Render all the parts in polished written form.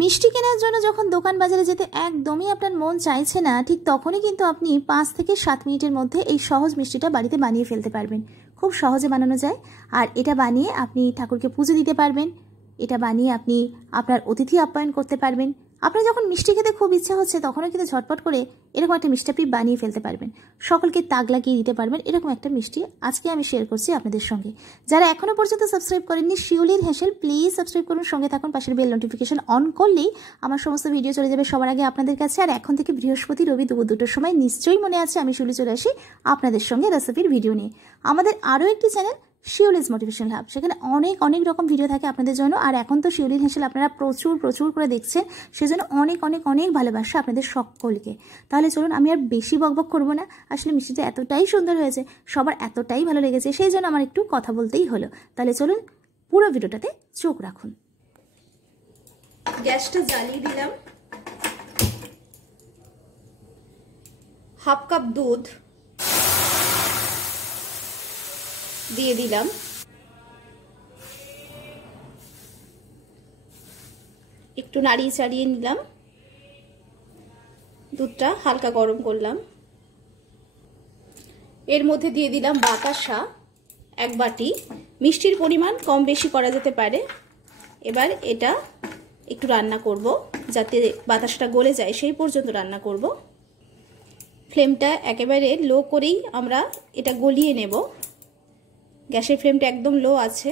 মিষ্টি কেনার জন্য যখন দোকান বাজারে যেতে একদমই আপনার মন চাইছে না, ঠিক তখনই কিন্তু আপনি 5 থেকে 7 মিনিটের মধ্যে এই সহজ মিষ্টিটা বাড়িতে বানিয়ে ফেলতে পারবেন। খুব সহজে বানানো যায়। আর এটা বানিয়ে আপনি ঠাকুরকে পুজো দিতে পারবেন, এটা বানিয়ে আপনি আপনার অতিথি আপ্যায়ন করতে পারবেন। আপনার যখন মিষ্টি খেতে খুব ইচ্ছা হচ্ছে তখনও কিন্তু ঝটপট করে এরকম একটা মিষ্টি আপনি বানিয়ে ফেলতে পারবেন, সকলকে তাক লাগিয়ে দিতে পারবেন। এরকম একটা মিষ্টি আজকে আমি শেয়ার করছি আপনাদের সঙ্গে। যারা এখনও পর্যন্ত সাবস্ক্রাইব করেননি শিউলির হেসেল, প্লিজ সাবস্ক্রাইব করুন, সঙ্গে থাকুন। পাশের বেল নোটিফিকেশন অন করলেই আমার সমস্ত ভিডিও চলে যাবে সবার আগে আপনাদের কাছে। আর এখন থেকে বৃহস্পতি রবি দুপুর 2টোর সময় নিশ্চয়ই মনে আছে আমি শিউলি চলে আসি আপনাদের সঙ্গে রেসিপির ভিডিও নিয়ে। আমাদের আরও একটি চ্যানেল শিউলিজ মোটিভেশনাল হাব, সেখানে অনেক রকম ভিডিও থাকে আপনাদের জন্য। আর এখন তো শিউলির হেসেল আপনারা প্রচুর করে দেখছেন, সেজন্য অনেক ভালোবাসা আপনাদের সকলকে। তাহলে চলুন, আমি আর বেশি বকবক করবো না। আসলে মিষ্টিটা এতটাই সুন্দর হয়েছে, সবার এতটাই ভালো লেগেছে, সেই জন্য আমার একটু কথা বলতেই হলো। তাহলে চলুন পুরো ভিডিওটাতে চোখ রাখুন। গ্যাসটা জ্বালিয়ে দিলাম, হাফ কাপ দুধ দিয়ে দিলাম, একটু নাড়িয়ে চাড়িয়ে নিলাম, দুধটা হালকা গরম করলাম। এর মধ্যে দিয়ে দিলাম বাতাসা 1 বাটি, মিষ্টির পরিমাণ কম বেশি করা যেতে পারে। এবার এটা একটু রান্না করব, যাতে বাতাসাটা গলে যায় সেই পর্যন্ত রান্না করব। ফ্লেমটা একেবারে লো করেই আমরা এটা গলিয়ে নেব। গ্যাসের ফ্লেমটা একদম লো আছে।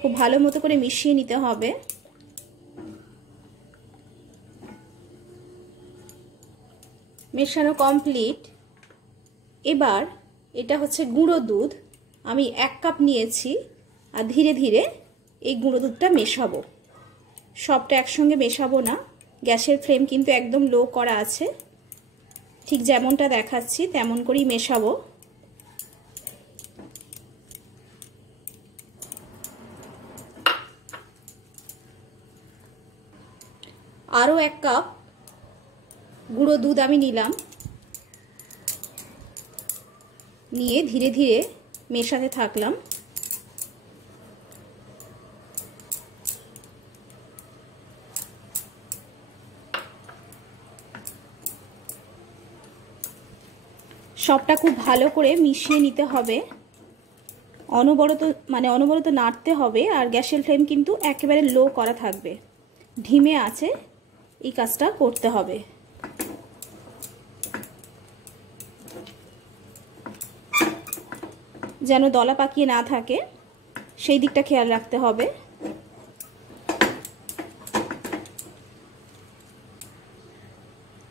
খুব ভালো মতো করে মিশিয়ে নিতে হবে। মেশানো কমপ্লিট। এবার এটা হচ্ছে গুঁড়ো দুধ, আমি 1 কাপ নিয়েছি। আর ধীরে ধীরে এই গুঁড়ো দুধটা মেশাবো, সবটা একসঙ্গে মেশাবো না। গ্যাসের ফ্লেম কিন্তু একদম লো করা আছে, ঠিক যেমনটা দেখাচ্ছি তেমন করেই মেশাবো। আরও 1 কাপ গুঁড়ো দুধ আমি নিলাম, নিয়ে ধীরে ধীরে মেশাতে থাকলাম। সবটা খুব ভালো করে মিশিয়ে নিতে হবে, অনবরত নাড়তে হবে। আর গ্যাসের ফ্লেম কিন্তু একেবারে লো করা থাকবে, ধিমে আছে এই কাজটা করতে হবে। যেন দলা পাকিয়ে না থাকে সেই দিকটা খেয়াল রাখতে হবে।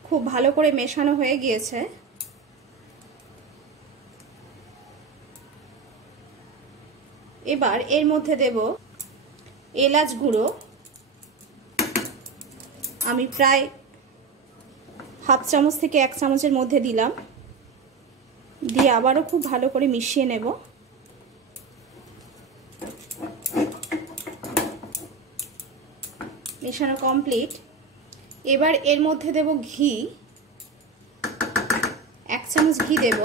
খুব ভালো করে মেশানো হয়ে গিয়েছে। এবার এর মধ্যে দেব এলাচ গুঁড়ো, আমি প্রায় হাফ চামচ থেকে 1 চামচের মধ্যে দিলাম, দিয়ে আবারও খুব ভালো করে মিশিয়ে নেব। মেশানো কমপ্লিট। এবার এর মধ্যে দেব ঘি, 1 চামচ ঘি দেব।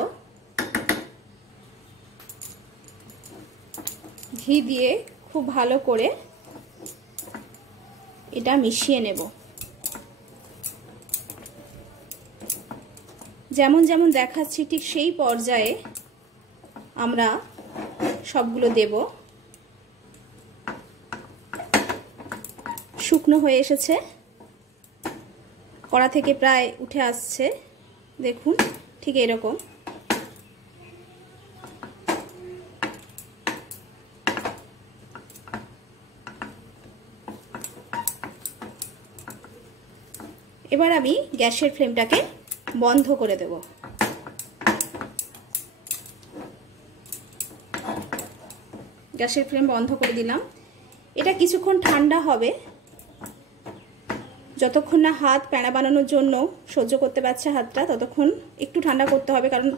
ঘি দিয়ে খুব ভালো করে এটা মিশিয়ে নেব। যেমন যেমন দেখাচ্ছি ঠিক সেই পর্যায়ে আমরা সবগুলো দেব। শুকনো হয়ে এসেছে, কড়া থেকে প্রায় উঠে আসছে, দেখুন ঠিক এরকম। এবার আমি গ্যাসের ফ্লেমটাকে বন্ধ করে দেব। গ্যাসের ফ্লেম বন্ধ করে দিলাম। এটা কিছুক্ষণ ঠান্ডা হবে, যতক্ষণ না হাত প্যাড়া বানানোর জন্য সহ্য করতে পারছে হাতটা, ততক্ষণ একটু ঠান্ডা করতে হবে। কারণ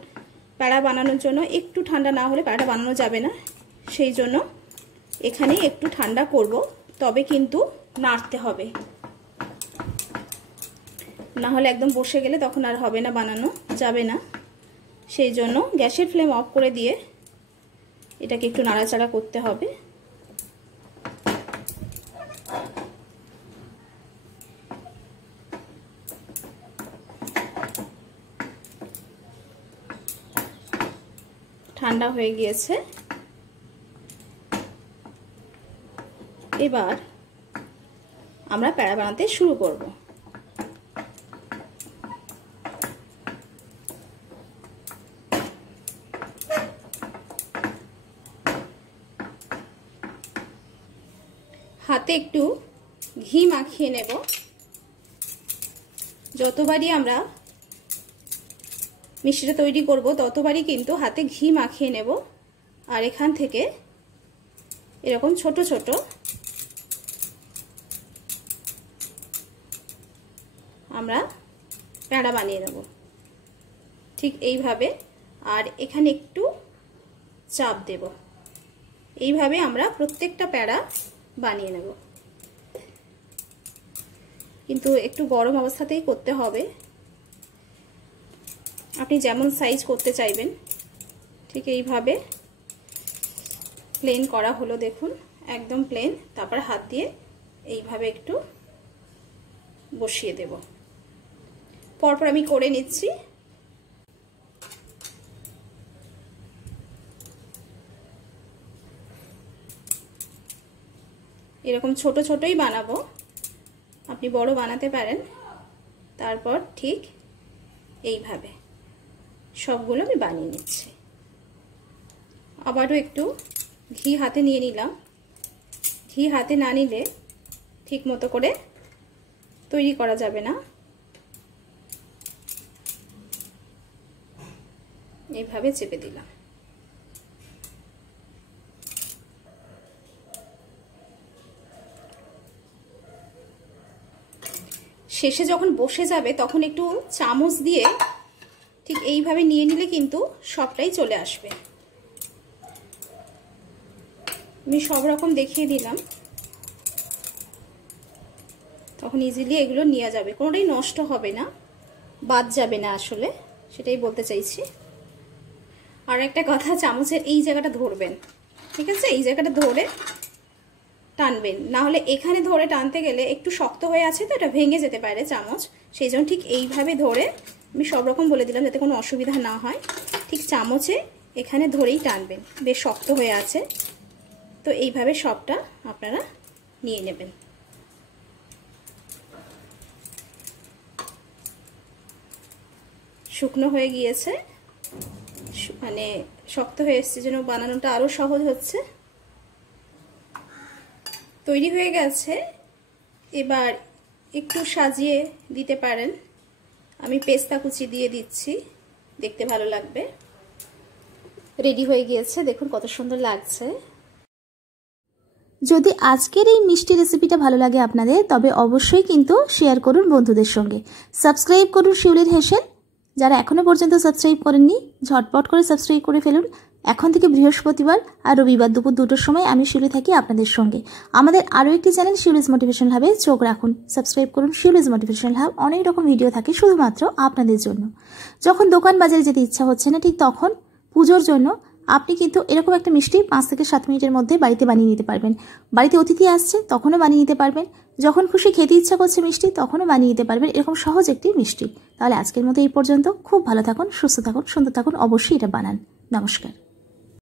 প্যাড়া বানানোর জন্য একটু ঠান্ডা না হলে প্যাড়াটা বানানো যাবে না, সেই জন্য এখানে একটু ঠান্ডা করব। তবে কিন্তু নাড়তে হবে, না হলে একদম বসে গেলে তখন আর হবে না, বানানো যাবে না। সেই জন্য গ্যাসের ফ্লেম অফ করে দিয়ে এটাকে একটু নাড়াচাড়া করতে হবে। ঠান্ডা হয়ে গিয়েছে। এবার আমরা প্যাড়া বানাতে শুরু করব। হাতে একটু ঘি মাখিয়ে নেব। যতবারই আমরা মিষ্টিটা তৈরি করব ততবারই কিন্তু হাতে ঘি মাখিয়ে নেব। আর এখান থেকে এরকম ছোট ছোট আমরা প্যাড়া বানিয়ে নেব, ঠিক এইভাবে। আর এখানে একটু চাপ দেব। এইভাবে আমরা প্রত্যেকটা প্যাড়া বানিয়ে নেব, কিন্তু একটু গরম অবস্থাতেই করতে হবে। আপনি যেমন সাইজ করতে চাইবেন ঠিক এইভাবে প্লেন করা হলো, দেখুন একদম প্লেন। তারপর হাত দিয়ে এইভাবে একটু বসিয়ে দেব। পরপর আমি করে নিচ্ছি। এরকম ছোট ছোটই বানাবো, আপনি বড় বানাতে পারেন। তারপর ঠিক এইভাবে সবগুলো আমি বানিয়ে নিচ্ছি। আবারও একটু ঘি হাতে নিয়ে নিলাম। ঘি হাতে না নিলে ঠিক মতো করে তৈরি করা যাবে না। এইভাবে চেপে দিলাম। শেষে যখন বসে যাবে তখন একটু চামচ দিয়ে ঠিক এইভাবে নিয়ে নিলে কিন্তু সবটাই চলে আসবে। আমি সব রকম দেখিয়ে দিলাম, তখন ইজিলি এগুলো নেওয়া যাবে, কোনোটাই নষ্ট হবে না, বাদ যাবে না, আসলে সেটাই বলতে চাইছি। আর একটা কথা, চামচের এই জায়গাটা ধরবেন, ঠিক আছে? এই জায়গাটা ধরে টানবেন, না হলে এখানে ধরে টানতে গেলে একটু শক্ত হয়ে আছে তো, এটা ভেঙে যেতে পারে চামচ। সেই জন্য ঠিক এইভাবে ধরে, আমি সব রকম বলে দিলাম যাতে কোনো অসুবিধা না হয়। ঠিক চামচে এখানে ধরেই টানবেন, বেশ শক্ত হয়ে আছে তো। এইভাবে সবটা আপনারা নিয়ে নেবেন। শুকনো হয়ে গিয়েছে, মানে শক্ত হয়ে এসছে, যেন বানানোটা আরো সহজ হচ্ছে। তৈরি হয়ে গেছে। এবার একটু সাজিয়ে দিতে পারেন। আমি পেস্তা কুচি দিয়ে দিচ্ছি, দেখতে ভালো লাগবে। রেডি হয়ে গিয়েছে, দেখুন কত সুন্দর লাগছে। যদি আজকের এই মিষ্টি রেসিপিটা ভালো লাগে আপনাদের, তবে অবশ্যই কিন্তু শেয়ার করুন বন্ধুদের সঙ্গে। সাবস্ক্রাইব করুন শিউলির হেসেল। যারা এখনো পর্যন্ত সাবস্ক্রাইব করেননি, ঝটপট করে সাবস্ক্রাইব করে ফেলুন। এখন থেকে বৃহস্পতিবার আর রবিবার দুপুর 2টোর সময় আমি শিউলি থাকি আপনাদের সঙ্গে। আমাদের আরও একটি চ্যানেল শিউলিজ মোটিভেশনাল হাবে চোখ রাখুন, সাবস্ক্রাইব করুন শিউলিজ মোটিভেশনাল হাব। অনেক রকম ভিডিও থাকে শুধুমাত্র আপনাদের জন্য। যখন দোকান বাজারে যেতে ইচ্ছা হচ্ছে না, ঠিক তখন পুজোর জন্য আপনি কিন্তু এরকম একটা মিষ্টি 5 থেকে 7 মিনিটের মধ্যে বাড়িতে বানিয়ে নিতে পারবেন। বাড়িতে অতিথি আসছে তখনও বানিয়ে নিতে পারবেন, যখন খুশি খেতে ইচ্ছা করছে মিষ্টি তখনও বানিয়ে নিতে পারবেন। এরকম সহজ একটি মিষ্টি। তাহলে আজকের মতো এই পর্যন্ত। খুব ভালো থাকুন, সুস্থ থাকুন, সুন্দর থাকুন। অবশ্যই এটা বানান। নমস্কার।